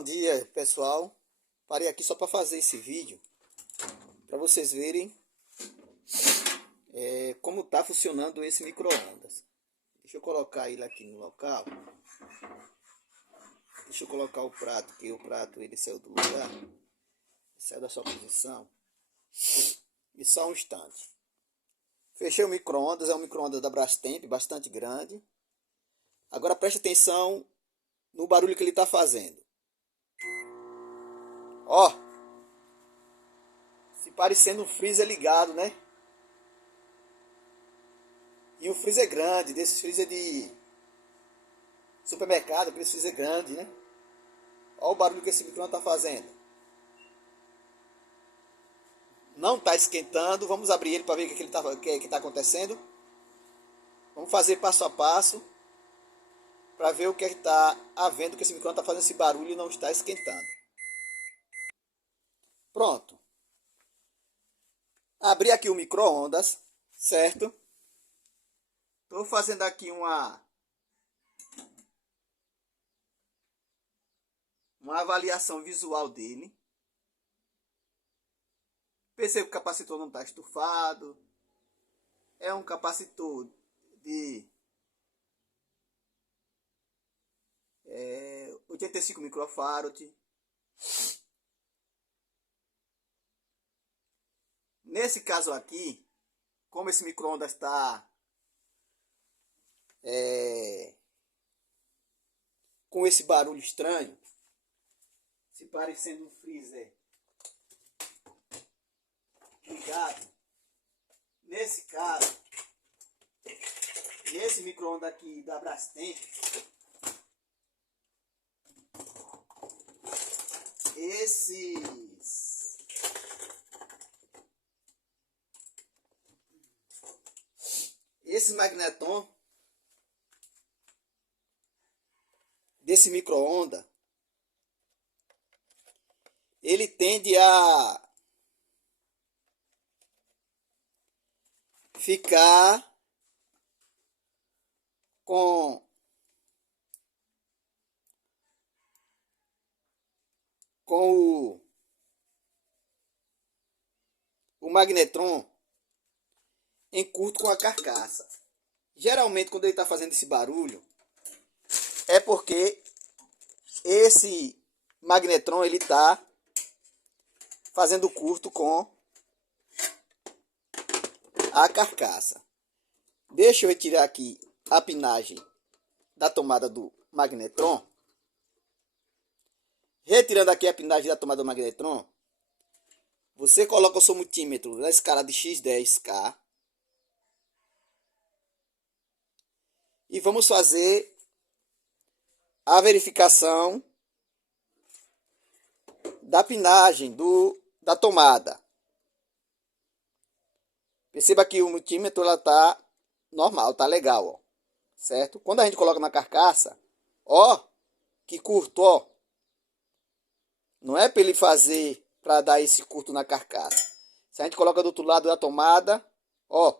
Bom dia, pessoal. Parei aqui só para fazer esse vídeo para vocês verem como está funcionando esse micro-ondas. Deixa eu colocar ele aqui no local. Deixa eu colocar o prato, que o prato ele saiu do lugar, saiu da sua posição. E só um instante. Fechei o micro-ondas, é um micro-ondas da Brastemp, bastante grande. Agora preste atenção no barulho que ele está fazendo. Ó, se parecendo um freezer ligado, né? E um freezer grande, desse freezer de supermercado, aquele freezer grande, né? Ó o barulho que esse micro-ondas está fazendo. Não está esquentando, vamos abrir ele para ver o que está acontecendo. Vamos fazer passo a passo para ver o que está havendo, que esse micro-ondas está fazendo esse barulho e não está esquentando. Pronto. Abri aqui o micro-ondas, certo? Estou fazendo aqui uma avaliação visual dele. Percebo que o capacitor não está estufado. É um capacitor de 85 microfarad. Nesse caso aqui, como esse micro-ondas está com esse barulho estranho, se parecendo um freezer ligado, nesse caso, nesse micro-ondas aqui da Brastemp, esse magneton desse micro-ondas, ele tende a ficar com o magnetron em curto com a carcaça. Geralmente, quando ele está fazendo esse barulho, é porque esse magnetron ele está fazendo curto com a carcaça. Deixa eu retirar aqui a pinagem da tomada do magnetron. Retirando aqui a pinagem da tomada do magnetron, você coloca o seu multímetro na escala de X10K. E vamos fazer a verificação da pinagem da tomada. Perceba que o multímetro está normal, tá legal, ó. Certo? Quando a gente coloca na carcaça, ó, que curto, ó. Não é para ele fazer, para dar esse curto na carcaça. Se a gente coloca do outro lado da tomada, ó,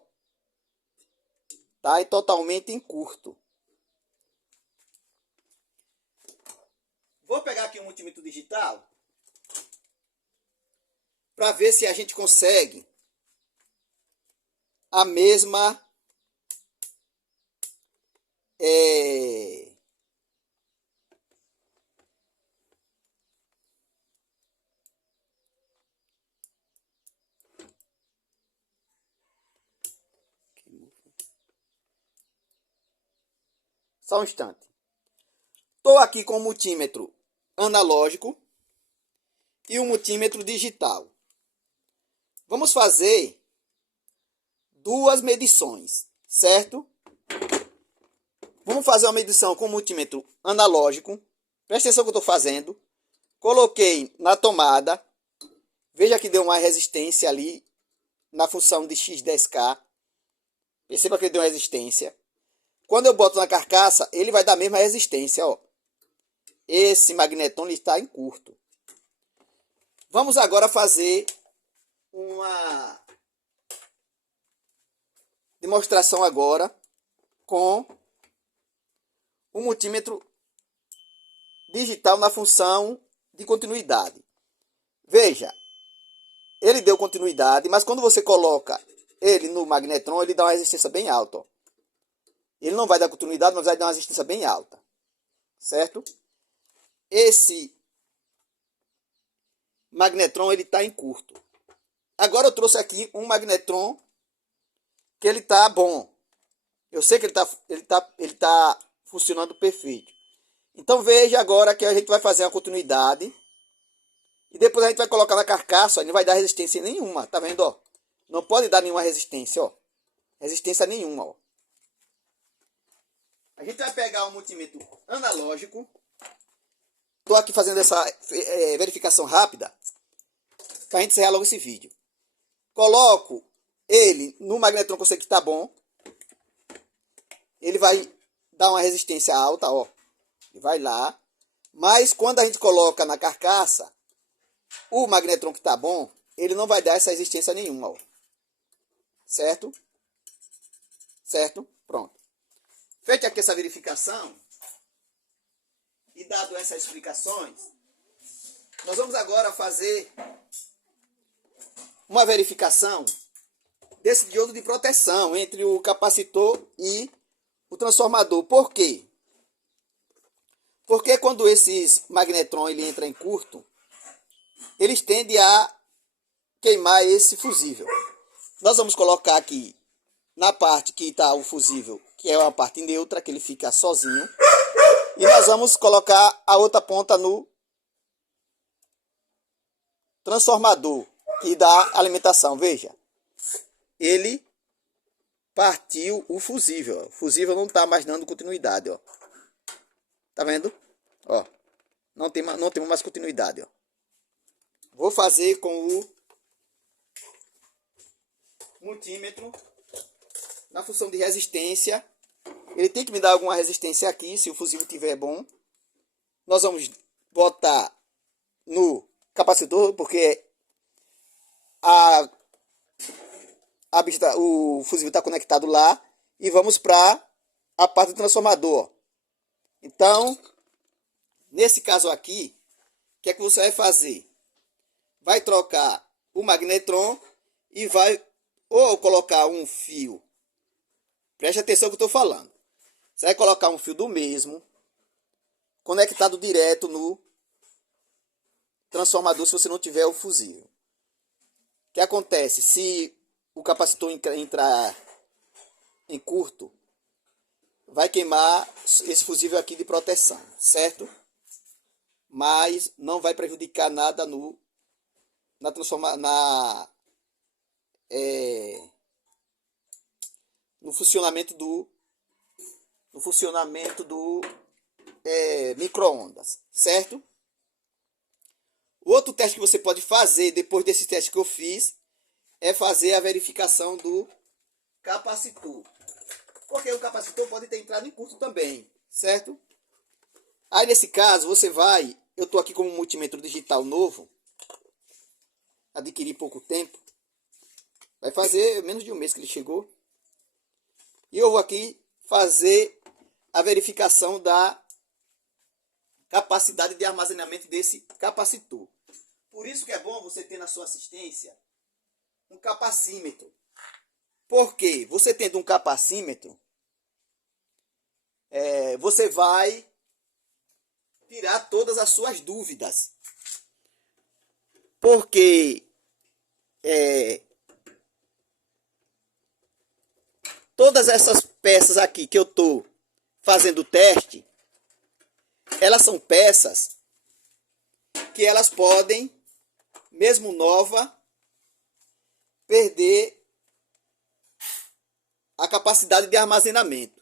tá totalmente em curto. Vou pegar aqui um multímetro digital para ver se a gente consegue a mesma só um instante. Estou aqui com o multímetro analógico e o multímetro digital. Vamos fazer duas medições, certo? Vamos fazer uma medição com o multímetro analógico. Presta atenção no que eu estou fazendo. Coloquei na tomada. Veja que deu uma resistência ali na função de X10K. Perceba que ele deu uma resistência. Quando eu boto na carcaça, ele vai dar a mesma resistência, ó. Esse magnetron está em curto. Vamos agora fazer uma demonstração agora com o multímetro digital na função de continuidade. Veja, ele deu continuidade, mas quando você coloca ele no magnetron, ele dá uma resistência bem alta. Ó. Ele não vai dar continuidade, mas vai dar uma resistência bem alta. Certo? Esse magnetron, ele está em curto. Agora eu trouxe aqui um magnetron que ele está bom. Eu sei que ele tá funcionando perfeito. Então veja agora que a gente vai fazer uma continuidade. E depois a gente vai colocar na carcaça, ó, não vai dar resistência nenhuma, tá vendo, ó? Não pode dar nenhuma resistência, ó. Resistência nenhuma, ó. A gente vai pegar um multímetro analógico. Tô aqui fazendo essa verificação rápida pra gente encerrar logo esse vídeo. Coloco ele no magnetron que eu sei que tá bom. Ele vai dar uma resistência alta, ó. Ele vai lá. Mas quando a gente coloca na carcaça, o magnetron que tá bom, ele não vai dar essa resistência nenhuma, ó. Certo? Certo? Pronto. Feita aqui essa verificação, e dado essas explicações, nós vamos agora fazer uma verificação desse diodo de proteção entre o capacitor e o transformador. Por quê? Porque quando esses magnetrons ele entra em curto, eles tendem a queimar esse fusível. Nós vamos colocar aqui na parte que está o fusível, que é uma parte neutra, que ele fica sozinho. E nós vamos colocar a outra ponta no transformador, que dá alimentação. Veja, ele partiu o fusível. O fusível não está mais dando continuidade, ó. Tá vendo? Ó, não tem mais continuidade, ó. Vou fazer com o multímetro na função de resistência. Ele tem que me dar alguma resistência aqui, se o fusível estiver bom. Nós vamos botar no capacitor, porque o fusível está conectado lá. E vamos para a parte do transformador. Então, nesse caso aqui, o que é que você vai fazer? Vai trocar o magnetron e vai ou colocar um fio. Preste atenção no que eu estou falando. Você vai colocar um fio do mesmo, conectado direto no transformador, se você não tiver o fusível. O que acontece? Se o capacitor entrar em curto, vai queimar esse fusível aqui de proteção, certo? Mas não vai prejudicar nada no funcionamento do micro-ondas, certo? O outro teste que você pode fazer depois desse teste que eu fiz é fazer a verificação do capacitor. Porque o capacitor pode ter entrado em curto também, certo? Aí nesse caso eu estou aqui com um multímetro digital novo, adquiri pouco tempo, vai fazer menos de um mês que ele chegou. E eu vou aqui fazer a verificação da capacidade de armazenamento desse capacitor. Por isso que é bom você ter na sua assistência um capacímetro. Porque você tendo um capacímetro, você vai tirar todas as suas dúvidas. Porque todas essas peças aqui que eu estou fazendo o teste, elas são peças que elas podem, mesmo nova, perder a capacidade de armazenamento.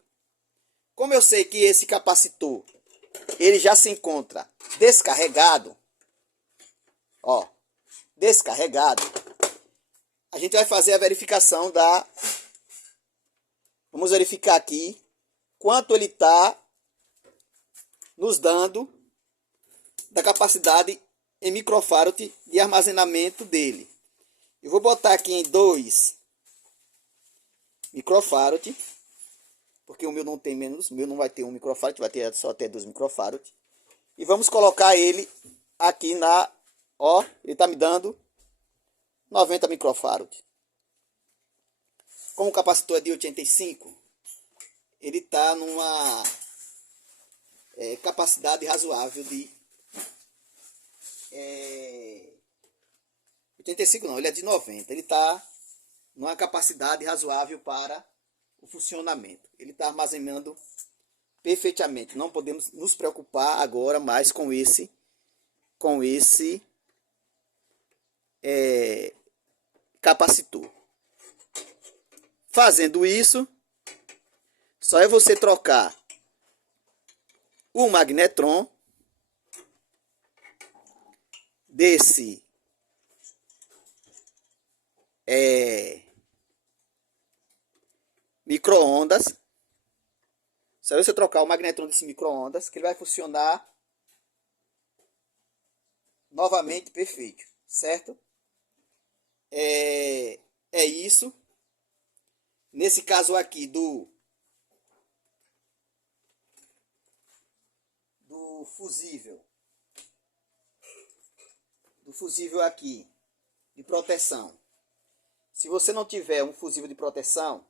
Como eu sei que esse capacitor ele já se encontra descarregado, ó, descarregado, a gente vai fazer a verificação vamos verificar aqui quanto ele está nos dando da capacidade em microfarad de armazenamento dele. Eu vou botar aqui em 2 microfarad, porque o meu não tem menos, o meu não vai ter 1 microfarad, vai ter só até 2 microfarad. E vamos colocar ele aqui na... Ó, ele está me dando 90 microfarads. Como o capacitor é de 85, ele está numa capacidade razoável de... 85 não, ele é de 90. Ele está numa capacidade razoável para o funcionamento. Ele está armazenando perfeitamente. Não podemos nos preocupar agora mais com esse capacitor. Fazendo isso, só é você trocar o magnetron desse micro-ondas. Só é você trocar o magnetron desse micro-ondas, que ele vai funcionar novamente perfeito, certo? É isso. Nesse caso aqui do fusível, aqui de proteção. Se você não tiver um fusível de proteção,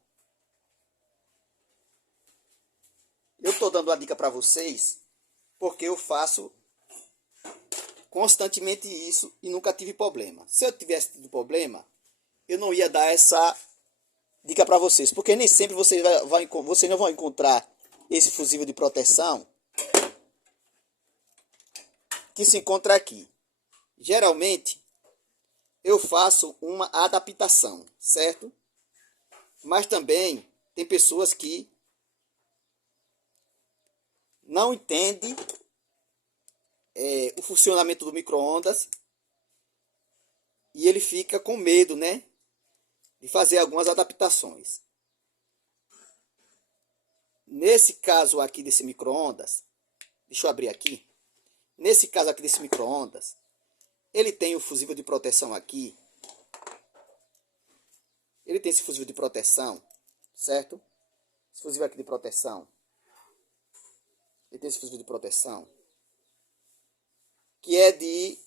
eu estou dando uma dica para vocês, porque eu faço constantemente isso e nunca tive problema. Se eu tivesse tido problema, eu não ia dar essa dica para vocês, porque nem sempre vocês não vão encontrar esse fusível de proteção que se encontra aqui. Geralmente eu faço uma adaptação, certo? Mas também tem pessoas que não entendem o funcionamento do micro-ondas e ele fica com medo, né, de fazer algumas adaptações. Nesse caso aqui desse micro-ondas, deixa eu abrir aqui. Nesse caso aqui desse micro-ondas, ele tem o fusível de proteção aqui. Ele tem esse fusível de proteção, certo? Esse fusível aqui de proteção. Ele tem esse fusível de proteção, que é de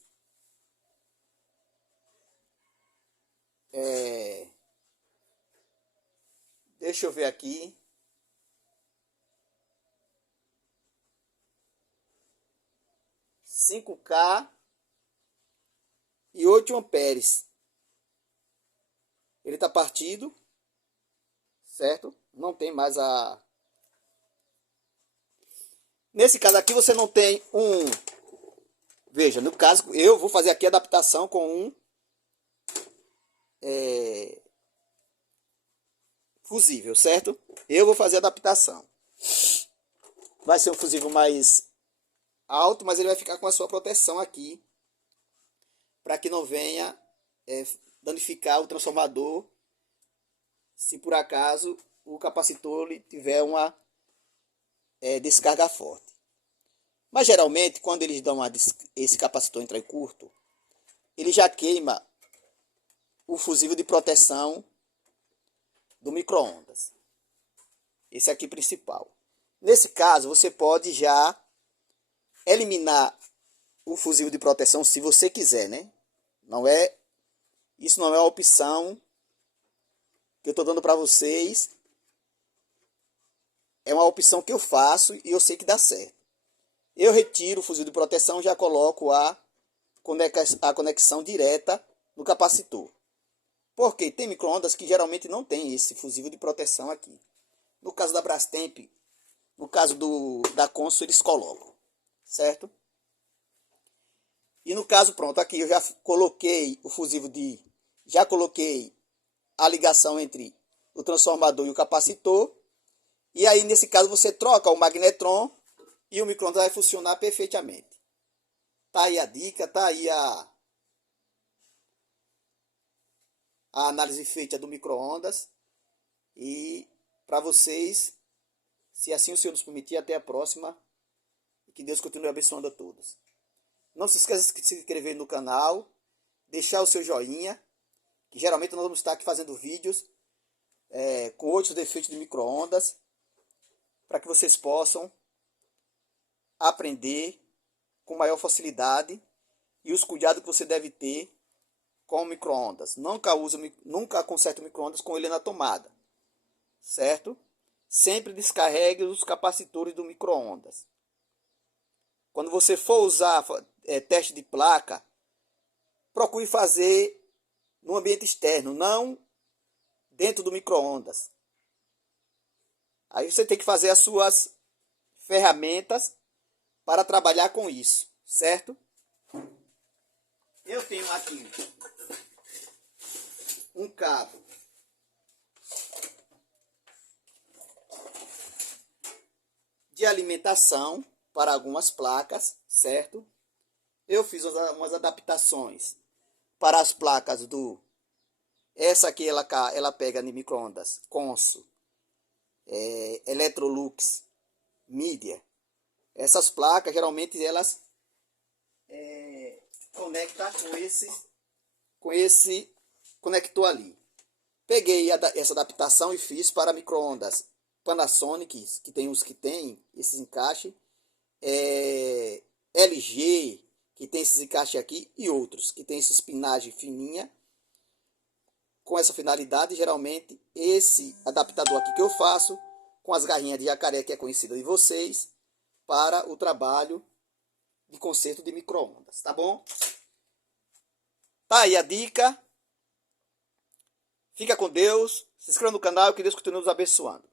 deixa eu ver aqui. 5K e 8 amperes. Ele está partido, certo? Não tem mais a... Nesse caso aqui você não tem um... Veja, no caso eu vou fazer aqui a adaptação com um fusível, certo? Eu vou fazer a adaptação. Vai ser um fusível mais alto, mas ele vai ficar com a sua proteção aqui, para que não venha danificar o transformador, se por acaso o capacitor tiver uma descarga forte. Mas geralmente, quando eles dão esse capacitor entrar em curto, ele já queima o fusível de proteção do micro-ondas. Esse aqui principal. Nesse caso, você pode já eliminar o fusível de proteção se você quiser, né? Isso não é uma opção que eu estou dando para vocês. É uma opção que eu faço e eu sei que dá certo. Eu retiro o fusível de proteção e já coloco a conexão direta no capacitor. Porque tem micro-ondas que geralmente não tem esse fusível de proteção aqui. No caso da Brastemp, no caso da Consul, eles colocam, certo? E no caso, pronto, aqui eu já coloquei o fusível já coloquei a ligação entre o transformador e o capacitor. E aí, nesse caso, você troca o magnetron e o micro-ondas vai funcionar perfeitamente. Tá aí a dica, tá aí a análise feita do micro-ondas. E para vocês, se assim o Senhor nos permitir, até a próxima. E que Deus continue abençoando a todos. Não se esqueça de se inscrever no canal, deixar o seu joinha, que geralmente nós vamos estar aqui fazendo vídeos com outros defeitos de micro-ondas, para que vocês possam aprender com maior facilidade e os cuidados que você deve ter com o micro-ondas. Nunca conserte o micro-ondas com ele na tomada, certo? Sempre descarregue os capacitores do micro-ondas. Quando você for usar teste de placa, procure fazer no ambiente externo, não dentro do micro-ondas. Aí você tem que fazer as suas ferramentas para trabalhar com isso, certo? Eu tenho aqui um cabo de alimentação para algumas placas, certo? Eu fiz umas adaptações para as placas do... Essa aqui ela pega de micro-ondas Consul, Electrolux, Media. Essas placas geralmente elas conectam com esse conector ali. Peguei essa adaptação e fiz para micro-ondas Panasonic, que tem os que tem esses encaixes, LG, que tem esses encaixes aqui, e outros, que tem essa espinagem fininha. Com essa finalidade, geralmente, esse adaptador aqui que eu faço, com as garrinhas de jacaré, que é conhecida de vocês, para o trabalho de conserto de micro-ondas, tá bom? Tá aí a dica. Fica com Deus. Se inscreva no canal, que Deus continue nos abençoando.